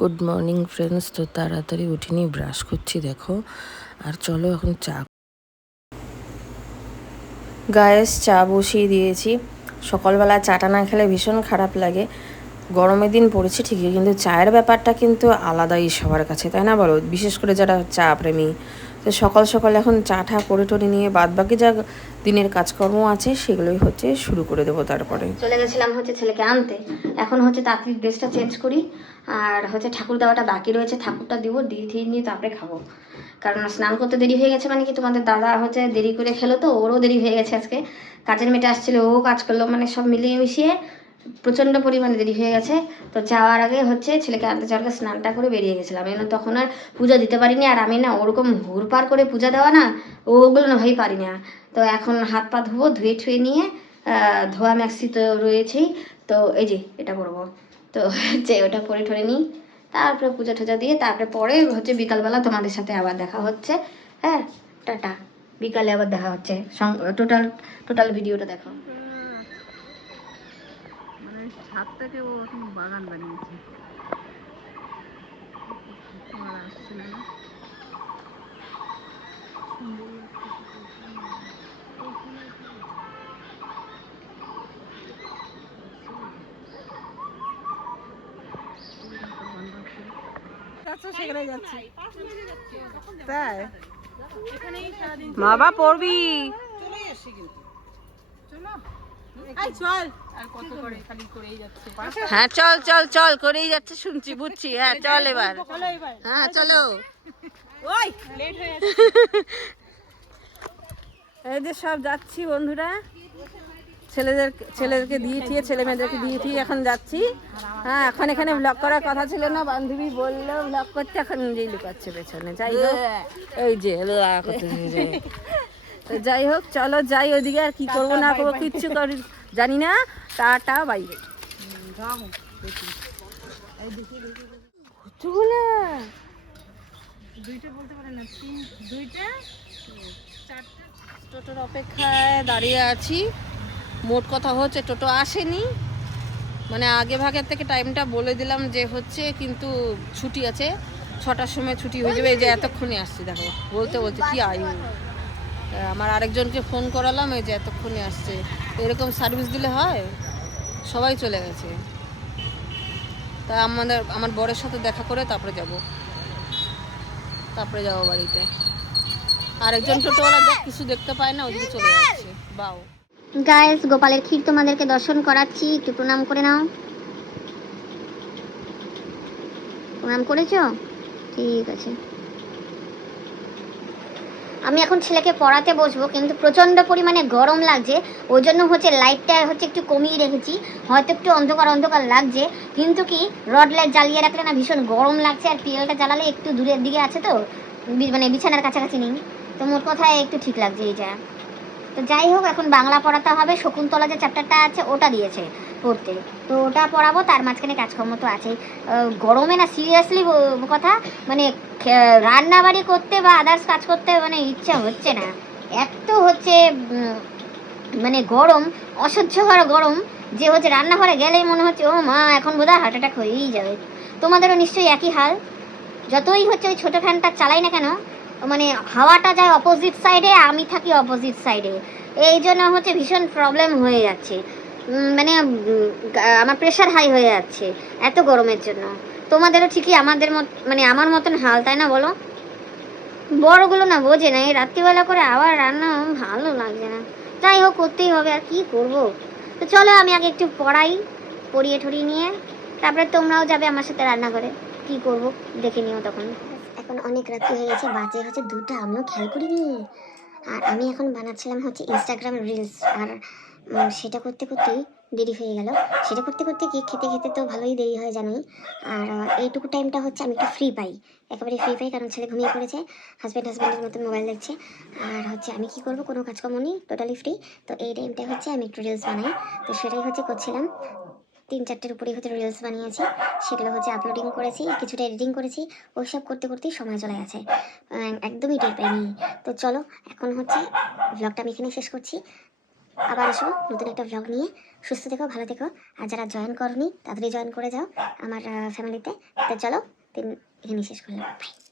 Good morning friends. তো তাড়াতাড়ি উঠিনি, ব্রাশ করছি দেখো। আর চলো এখন গায়েস চা বসিয়ে দিয়েছি। সকালবেলা চাটা না খেলে ভীষণ খারাপ লাগে। গরমের দিন পড়েছে ঠিকই, কিন্তু চায়ের ব্যাপারটা কিন্তু আলাদাই সবার কাছে, তাই না বলো? বিশেষ করে যারা চা প্রেমী। তো সকাল সকাল এখন চা করে টরে নিয়ে বাদবাকি যা দিনের কাজকর্ম আছে সেগুলোই হচ্ছে শুরু করে দেবো। তারপরে চলে গেছিলাম হচ্ছে ছেলেকে আনতে। এখন হচ্ছে তাড়াতাড়ি ড্রেসটা চেঞ্জ করি। আর হচ্ছে ঠাকুর দেওয়াটা বাকি রয়েছে, ঠাকুরটা দিব, দিয়ে নিয়ে তারপরে খাবো। কারণ স্নান করতে দেরি হয়ে গেছে, মানে কি তোমাদের দাদা হচ্ছে দেরি করে খেলো, তো ওরও দেরি হয়ে গেছে আজকে। কাজের মেয়েটা আসছিলো, ও কাজ করলো, মানে সব মিলিয়ে মিশিয়ে প্রচণ্ড পরিমাণে দেরি হয়ে গেছে। তো যাওয়ার আগে হচ্ছে ছেলেকে আনতে যাওয়ার আগে স্নানটা করে বেরিয়ে গেছিলাম, এজন্য তখন আর পূজা দিতে পারিনি। আর আমি না ওরকম হুড়পাড় করে পূজা দেওয়া না, ওগুলো না ভাই পারি না। তো এখন হাত পা ধোবো, ধুয়ে ঠুয়ে নিয়ে ধোয়া ম্যাক্সি তো রয়েছেই, তো এই যে এটা পরবো। তো হচ্ছে ওটা পরে ঠরে নিই, তারপরে পূজা টুজা দিয়ে পরে হচ্ছে বিকালবেলা তোমাদের সাথে আবার দেখা হচ্ছে। হ্যাঁ, টাটা। বিকালে আবার দেখা হচ্ছে, টোটাল টোটাল ভিডিওটা দেখো। মানে ছাদটাকে ও এখন বাগান বানিয়েছে। আসছিল না, সুন্দর লাগছে। তাই বাবা পড়বি? হ্যাঁ চল চল চল, করেই যাচ্ছে, শুনছি বুঝছি। হ্যাঁ চল এবার, হ্যাঁ চলো। এই যে সব যাচ্ছি বন্ধুরা, ছেলেদেরকে দিয়ে ছেলে মেয়েদেরকে দিয়ে এখন যাচ্ছি। হ্যাঁ, এখন এখানে ব্লগ করার কথা ছিল না, বান্ধবী বললো ব্লগ করতে, এখন নিজেই লুকাচ্ছে পেছনে। যাই হোক, এই যে যাই হোক চলো যাই ওইদিকে। আর কি করবো না করবো কিচ্ছু করি জানি না। টাটা বাইরে দুইটা বলতে পারে না, দুইটা চারটা। টোটোর অপেক্ষায় দাঁড়িয়ে আছি। মোট কথা হচ্ছে টোটো আসেনি, মানে আগে ভাগের থেকে টাইমটা বলে দিলাম যে হচ্ছে, কিন্তু ছুটি আছে 6টার সময় ছুটি হয়ে যাবে। এই যে এতক্ষণে আসছি দেখো, বলতে কি আয়ু। আমার আরেকজনকে ফোন করালাম, এই যে এতক্ষণে আসছে। এরকম সার্ভিস দিলে হয়? সবাই চলে গেছে। তা আমার বরের সাথে দেখা করে তারপরে যাবো বাড়িতে। আরেকজন টোটোওয়ালা কিছু দেখতে পায় না, ওইদিকে চলে যাচ্ছে। বাও গাইস, গোপালের ক্ষীর তোমাদেরকে দর্শন করাচ্ছি, একটু প্রণাম করে নাও। প্রণাম করেছো? ঠিক আছে। আমি এখন ছেলেকে পড়াতে বসবো, কিন্তু প্রচণ্ড পরিমাণে গরম লাগছে, ওই জন্য হচ্ছে লাইটটা হচ্ছে একটু কমিয়ে রেখেছি। হয়তো একটু অন্ধকার অন্ধকার লাগছে, কিন্তু কি রড লাইট জ্বালিয়ে রাখলে না ভীষণ গরম লাগছে। আর পিএলটা জ্বালালে একটু দূরের দিকে আছে, তো মানে বিছানার কাছাকাছি নেই, তো মোট কথায় একটু ঠিক লাগছে এইটা। তো যাই হোক, এখন বাংলা পড়াতে হবে। শকুন্তলা যে চ্যাপ্টারটা আছে ওটা দিয়েছে পড়তে, তো ওটা পড়াবো। তার মাঝখানে কাজকর্ম তো আছেই। গরমে না সিরিয়াসলি কথা, মানে রান্না বাড়ি করতে বা আদার্স কাজ করতে মানে ইচ্ছা হচ্ছে না। এত হচ্ছে মানে গরম, অসহ্যকর গরম, যে হচ্ছে রান্নাঘরে গেলেই মনে হচ্ছে ও মা, এখন বোধহয় হার্ট অ্যাটাক হয়েই যাবে। তোমাদেরও নিশ্চয়ই একই হাল। যতই হচ্ছে ওই ছোটো ফ্যানটা চালাই না কেন, মানে হাওয়াটা যায় অপোজিট সাইডে, আমি থাকি অপোজিট সাইডে, এই জন্য হচ্ছে ভীষণ প্রবলেম হয়ে যাচ্ছে। মানে আমার প্রেশার হাই হয়ে যাচ্ছে এত গরমের জন্য। তোমাদেরও ঠিকই মানে আমার মতন হাল, তাই না বলো? বড়গুলো না বোঝে না, এই রাত্রিবেলা করে আবার রান্না ভালো লাগছে না। যাই হোক, করতেই হবে, আর কি করব। তো চলো আমি আগে একটু পড়িয়ে ঠরিয়ে নিয়ে তারপরে তোমরাও যাবে আমার সাথে রান্না করে। কি করব দেখে নিও তখন। এখন অনেক রাত্রি হয়ে গেছে, বাজে হচ্ছে 2টা, আমিও খেয়াল করিনি। আর আমি এখন বানাচ্ছিলাম হচ্ছে ইনস্টাগ্রাম রিলস, আর সেটা করতে করতেই দেরি হয়ে গেল। সেটা করতে করতে কি খেতে খেতে তো ভালোই দেরি হয় জানোই। আর এইটুকু টাইমটা হচ্ছে আমি একটু ফ্রি পাই, একেবারে ফ্রি পাই, কারণ ছেলে ঘুমিয়ে পড়েছে, হাজব্যান্ডের মতন মোবাইল দেখছে। আর হচ্ছে আমি কি করব, কোনো কাজকর্ম নেই, টোটালি ফ্রি। তো এই টাইমটা হচ্ছে আমি একটু রিলস বানাই, তো সেটাই হচ্ছে করছিলাম। 3-4টের উপরেই হচ্ছে রিলস বানিয়েছি, সেগুলো হচ্ছে আপলোডিং করেছি, কিছুটা এডিটিং করেছি। ওইসব করতে করতেই সময় চলে গেছে, একদমই টের পাইনি। তো চলো এখন হচ্ছে ব্লগটা আমি এখানে শেষ করছি। আবার আসো নতুন একটা ভ্লগ নিয়ে। সুস্থ থেকো, ভালো থেকো। আর যারা জয়েন করনি তাড়াতাড়ি জয়েন করে যাও আমার ফ্যামিলিতে। তো চলো, দিন এখানেই শেষ করলাম। বাই।